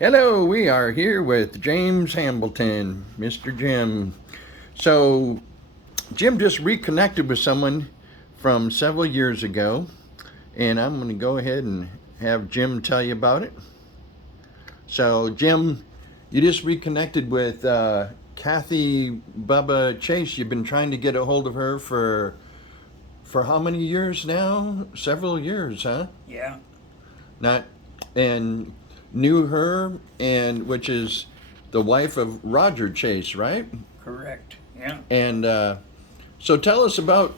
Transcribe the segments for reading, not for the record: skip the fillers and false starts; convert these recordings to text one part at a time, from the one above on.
Hello, we are here with James Hambleton, Mr. Jim. So, Jim just reconnected with someone from several years ago, and I'm going to go ahead and have Jim tell you about it. So, Jim, you just reconnected with Kathy Bubba Chase. You've been trying to get a hold of her for how many years now? Several years, huh? Yeah, Not and knew her, and which is the wife of Roger Chase, right? correct. Yeah. And so tell us about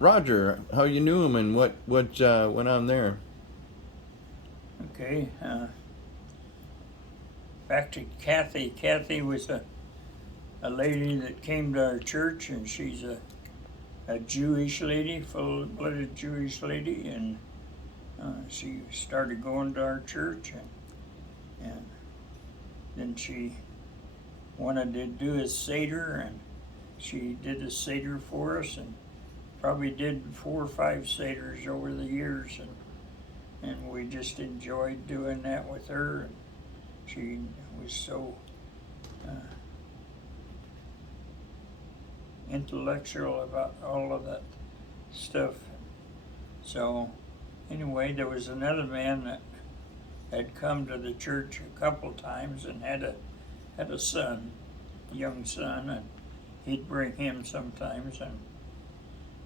Roger, how you knew him, and what went on there. Okay. Back to Kathy. Kathy was a lady that came to our church, and she's a Jewish lady, full-blooded Jewish lady, and she started going to our church, and then she wanted to do a Seder, and she did a Seder for us, and probably did 4 or 5 Seders over the years, and we just enjoyed doing that with her. And she was so uh, intellectual about all of that stuff. So, anyway, there was another man that had come to the church a couple times and had a son, a young son, and he'd bring him sometimes,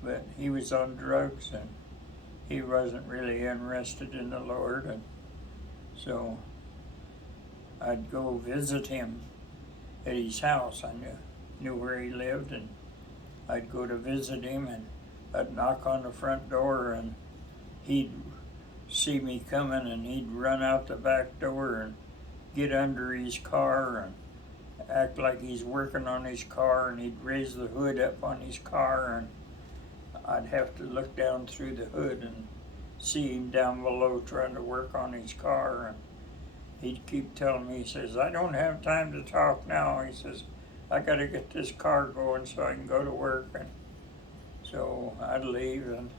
but he was on drugs and he wasn't really interested in the Lord, and so I'd go visit him at his house. I knew where he lived, and I'd go to visit him, and I'd knock on the front door, and he'd see me coming, and he'd run out the back door and get under his car and act like he's working on his car, and he'd raise the hood up on his car, and I'd have to look down through the hood and see him down below trying to work on his car. And he'd keep telling me, he says, I don't have time to talk now. He says, I got to get this car going so I can go to work. And so I'd leave, and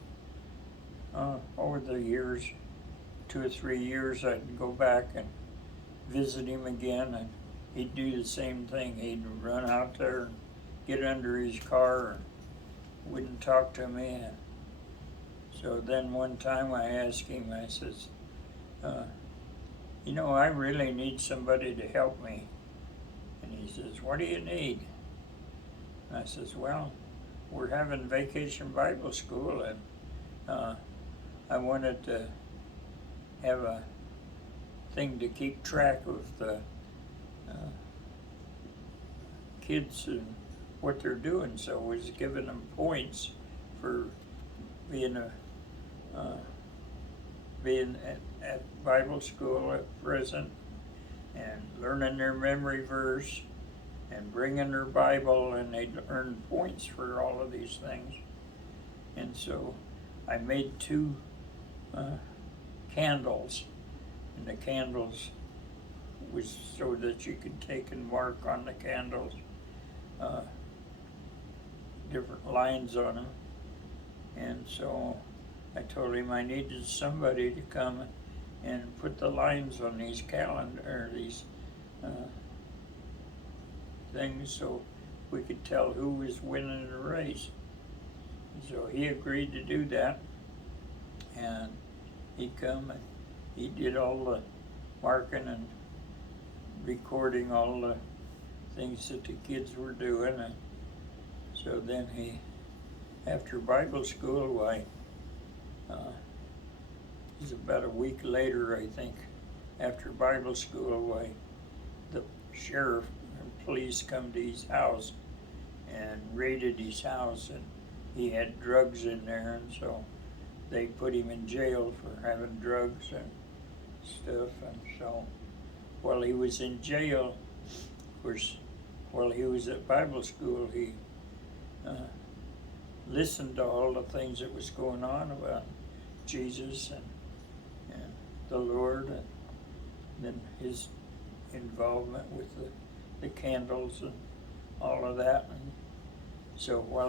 over the years, 2 or 3 years, I'd go back and visit him again, and he'd do the same thing. He'd run out there and get under his car and wouldn't talk to me. And so then one time I asked him, I says, I really need somebody to help me. And he says, what do you need? And I says, well, we're having vacation Bible school, and I wanted to have a thing to keep track of the kids and what they're doing. So I was giving them points for being being at Bible school at present, and learning their memory verse and bringing their Bible, and they'd earn points for all of these things. And so I made 2 candles, and the candles was so that you could take and mark on the candles different lines on them. And so I told him I needed somebody to come and put the lines on these these things, so we could tell who was winning the race. So he agreed to do that, and he'd come and he did all the marking and recording all the things that the kids were doing. And so then after Bible school, it was about a week later, I think, after Bible school, the sheriff and police come to his house and raided his house, and he had drugs in there, and so they put him in jail for having drugs and stuff. And so while he was in jail, of course, while he was at Bible school, he listened to all the things that was going on about Jesus and the Lord, and then his involvement with the candles and all of that. And so while